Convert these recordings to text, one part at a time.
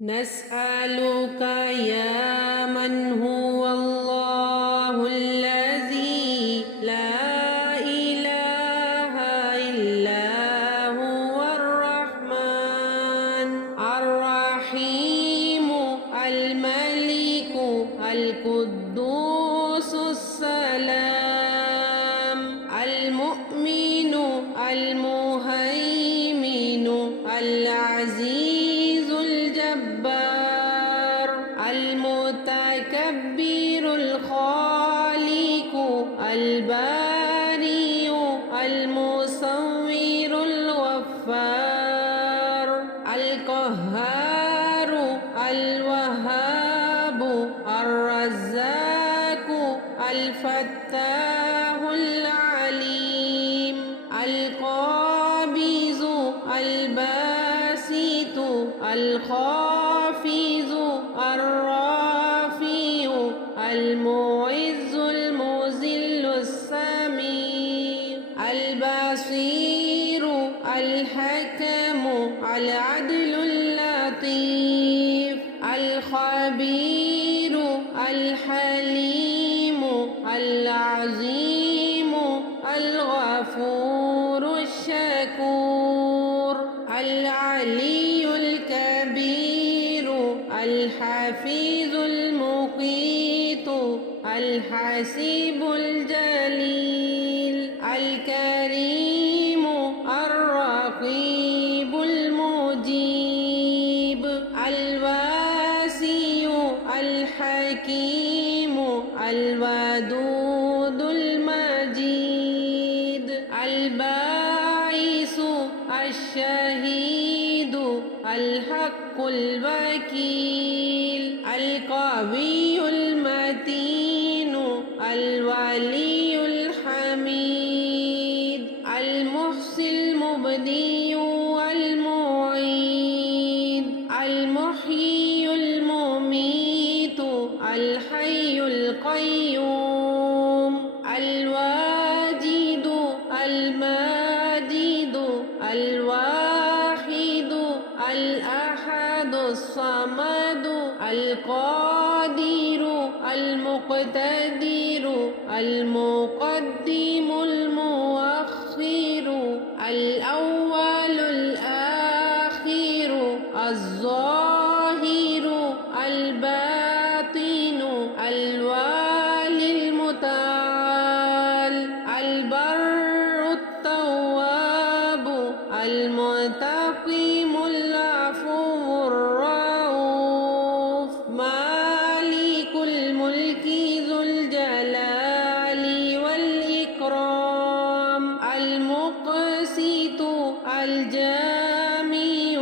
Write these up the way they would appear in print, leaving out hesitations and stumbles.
نسألك يا من هو الله الذي لا إله إلا هو الرحمن الرحيم الملك القدوس السلام المؤمن المهيمن العزيز الجبار المتكبر الخالق البارئ المصور الغفار القهار الوهاب الرزاق الفتاح العليم القابض الباسط الخافض الرافع المعز المذل السميع البصير الحكم العدل اللطيف الخبير الحليم العظيم الغفور الشكور العلي الكبير الحفيظ المقيت الحسيب الجليل الكريم الرقيب المجيب الواسع الحكيم الودود المجيد الباعث الشهيد الحق الوكيل القوي المتين الولي الحميد المحصي المبدي والمعيد المحيي المميت الحي القيوم الواجد الماجد الواحد الأحد الصمد القادر المقتدر المقدم المؤخر الأول الآخر الظاهر الباطن الوالي المتعال البر التواب المنتقم العفو الرؤوف مالك الملك ذو الجلال والإكرام المقسط الجامع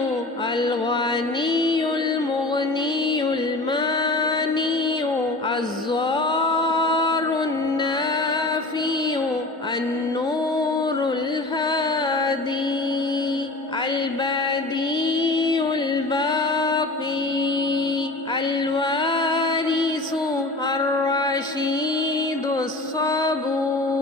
الغني المغني المانع الضار النافع النور الهادي البديع الباقي الوارث الرشيد الصبور।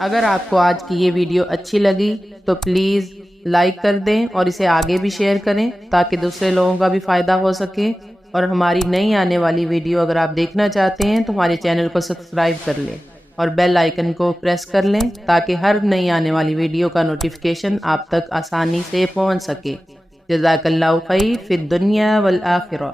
अगर आपको आज की ये वीडियो अच्छी लगी तो प्लीज़ लाइक कर दें और इसे आगे भी शेयर करें ताकि दूसरे लोगों का भी फ़ायदा हो सके। और हमारी नई आने वाली वीडियो अगर आप देखना चाहते हैं तो हमारे चैनल को सब्सक्राइब कर लें और बेल आइकन को प्रेस कर लें ताकि हर नई आने वाली वीडियो का नोटिफिकेशन आप तक आसानी से पहुंच सके। जज़ाकल्लाहु खैर फिद दुनिया वल आखिरह।